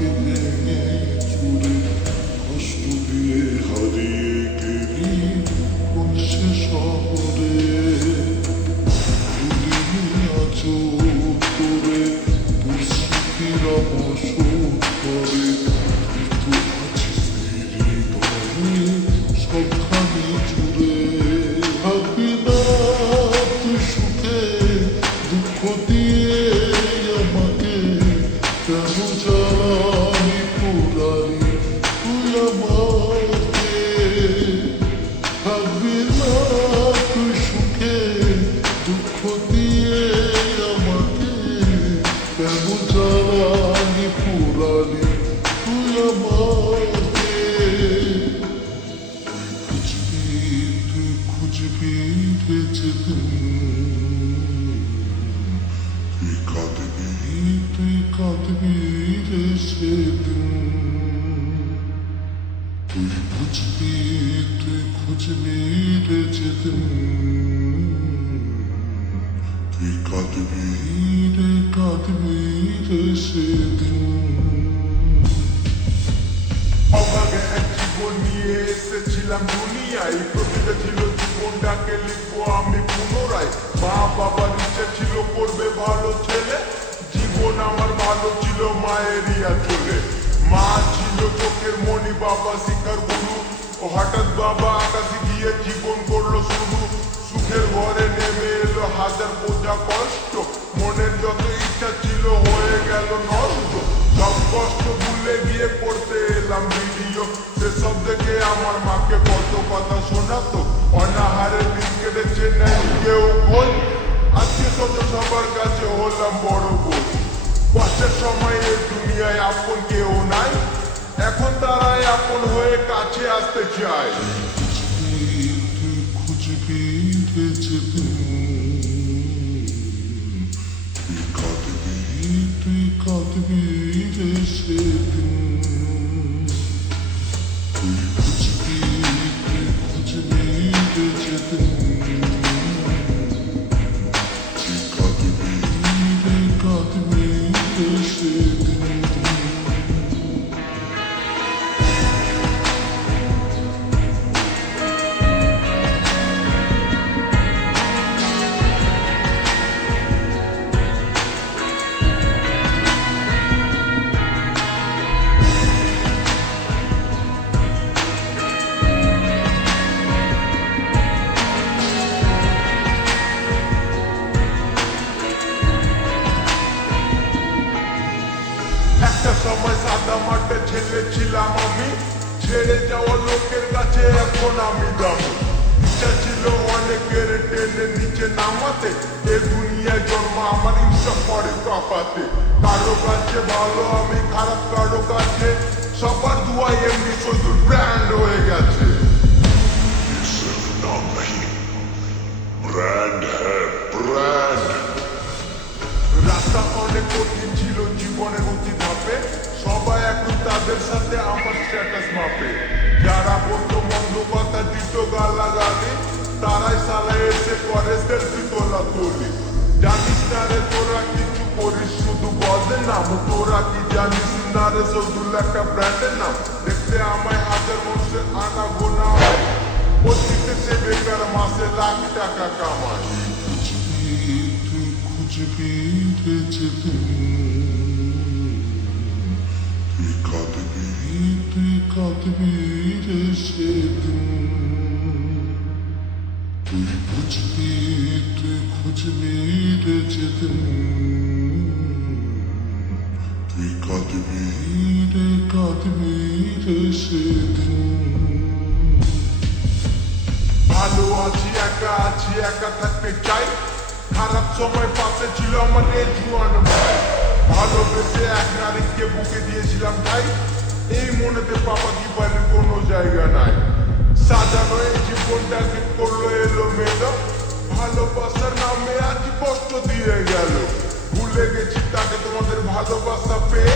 আমাকে ভেঙে চুরে কষ্ট দিয়ে হারিয়ে গেলি কোন সে শহরে আছো করে তোর স্মৃতির অবসর করে তুই তো আছিস হৃদয়ে সবখানি জুড়ে থাকবি না তুই সুখে দুঃখ দিয়ে আমাকে কেন জ্বালানি পুরানি তুই আমাকে থাকবি না তুই সুখে দুঃখ দিয়ে আমাকে কেন জ্বালানি পুরানি তুই আমাকে তুই খুঁজবি রে যেদিন তুই কাঁদবি রে সেদিন তুই বুঝবি তুই খুঁজবি রে যেদিন তুই কাঁদবি রে সেদিন অভাগে এক জীবন নিয়ে এসেছিলাম দুনিয়ায় প্রতিটা ছিল জীবনটাকে লিখবো আমি পুনরায় মা বাবার ইচ্ছা ছিল করবে ভালো ছেলে জীবন আমার ভালো ছিল মায়েরই চলে মা ছিল চোখের মণি বাবা শিক্ষার গুরু ও হঠাৎ বাবা আকাশে গিয়ে জীবন করলো শুরু সুখের ঘরে নেমে এলো হাজার বোঝা কষ্ট মনের যত ইচ্ছা ছিল হয়ে গেল নষ্ট সব কষ্ট ভুলে গিয়ে পড়তে এলাম ভিডিও সেসব দেখে আমার মাকে কত কথা শোনাতো অনাহারে দিন কেটেছে নেই কেউ খোঁজ আত্মীয় স্বজন সবার কাছে হলাম বড় বোঝ কষ্টের সময় এই দুনিয়ায় আপন কেউ নাই এখন তারাই আপন হয়ে কাছে আসতে চায় তুই খুঁজবি রে যেদিন তুই কাঁদবি রে সেদিন তুই খুঁজবি রে যেদিন তুই কাঁদবি রে সেদিন একটা সময় সাদা মাঠে ছেলে ছিলাম আমি ছেড়ে যাওয়া লোকের কাছে এখন আমি দামি ইচ্ছা ছিল অনেকের টেনে নিচে নামাতে এ দুনিয়ায় জন্ম আমার ইচ্ছা করে কাঁপাতে কারো কাছে ভালো আমি খারাপ কারো কাছে সবার দুয়াই এমনি শুধু ব্র্যান্ড হয়ে গেছে ब्रांड है ब्रांड রাস্তা অনেক কঠিন ছিল জীবনের অতি ধাপে সবাই এখন তাদের সাথে আমার স্ট্যাটাস মাপে যারা বলতো মন্দ কথা দিত গালাগালি তারাই সালা এসে করে সেলফি তোলা তুলি জানিস না রে তোরা কিছু করিস শুধু বদনাম তোরা কি জানিস না রে শুধু একটা ব্র্যান্ডের নাম দেখতে আমায় হাজার মানুষের আনা গোনা হয় প্রত্যেকটা সে বেকার মাসে লাখ টাকা কামায় তুই খুঁজবি রে যেদিন তুই কাঁদবি রে সেদিন তুই বুঝবি তুই খুঁজবি রে যেদিন তুই কাঁদবি রে সেদিন ভালো আছি একা থাকতে চাই খারাপ সময় পাশে ছিল আমার এই জুয়ান ভাই ভালোবেসে এক নারীকে বুকে দিয়েছিলাম তাই এই মনেতে পাপা কি বাড়ির কোনো জায়গা নাই সাজানো এই জীবনটাকে করলো এলো মেলো ভালোবাসার নামে আজ কষ্ট দিয়ে গেল ভুলে গেছি তাকে তোমাদের ভালোবাসা পেয়ে